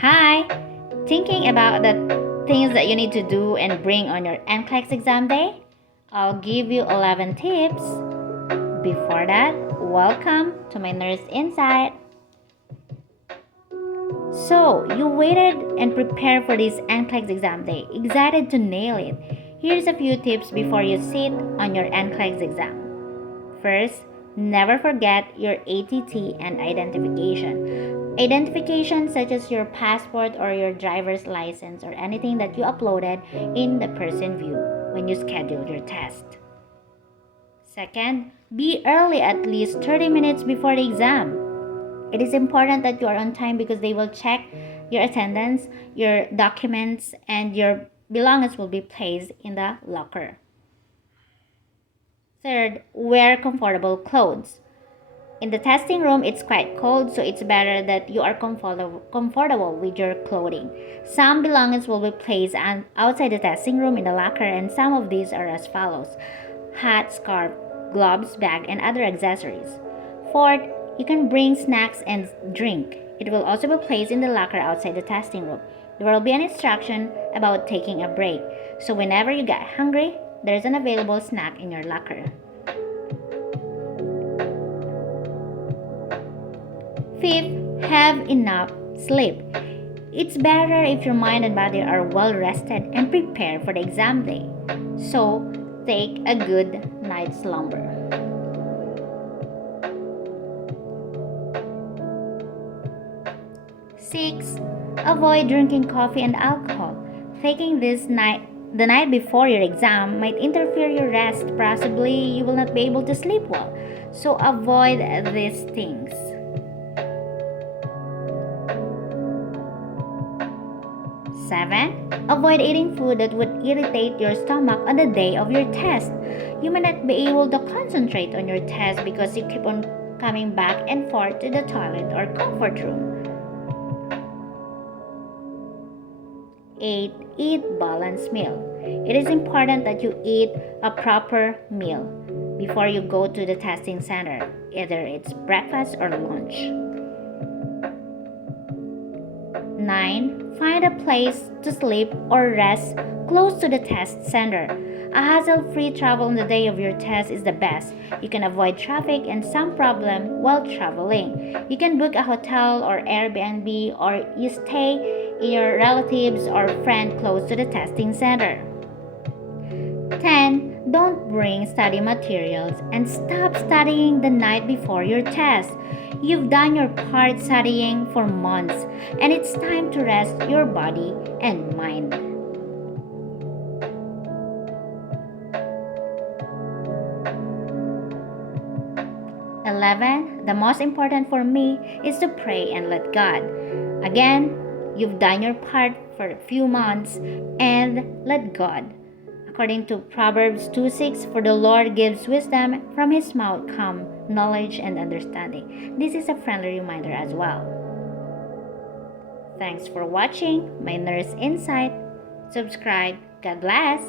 Hi! Thinking about the things that you need to do and bring on your NCLEX exam day? I'll give you 11 tips. Before that, welcome to my Nurse Insight. So, you waited and prepared for this NCLEX exam day, excited to nail it. Here's a few tips before you sit on your NCLEX exam. First, never forget your ATT and identification. Identification such as your passport or your driver's license or anything that you uploaded in the person view when you schedule your test. Second, be early at least 30 minutes before the exam. It is important that you are on time because they will check your attendance, your documents, and your belongings will be placed in the locker. Third, wear comfortable clothes. In the testing room, it's quite cold, so it's better that you are comfortable with your clothing. Some belongings will be placed outside the testing room in the locker, and some of these are as follows: hat, scarf, gloves, bag, and other accessories. Fourth, you can bring snacks and drink. It will also be placed in the locker outside the testing room. There will be an instruction about taking a break, so whenever you get hungry, there's an available snack in your locker. Fifth, have enough sleep. It's better if your mind and body are well rested and prepared for the exam day. So, take a good night's slumber. Six, avoid drinking coffee and alcohol. Taking the night before your exam might interfere your rest. Possibly you will not be able to sleep well. So avoid these things. 7. Avoid eating food that would irritate your stomach on the day of your test. You may not be able to concentrate on your test because you keep on coming back and forth to the toilet or comfort room. 8. Eat balanced meal. It is important that you eat a proper meal before you go to the testing center, either it's breakfast or lunch. 9. Find a place to sleep or rest close to the test center. A hassle-free travel on the day of your test is the best. You can avoid traffic and some problem while traveling. You can book a hotel or Airbnb, or you stay in your relatives or friend close to the testing center. 10. Don't bring study materials and stop studying the night before your test. You've done your part studying for months, and it's time to rest your body and mind. 11. The most important for me is to pray and let God. Again, you've done your part for a few months and let God. According to Proverbs 2:6, for the Lord gives wisdom, from his mouth come knowledge and understanding. This is a friendly reminder as well. Thanks for watching my Nurse Insight. Subscribe. God bless.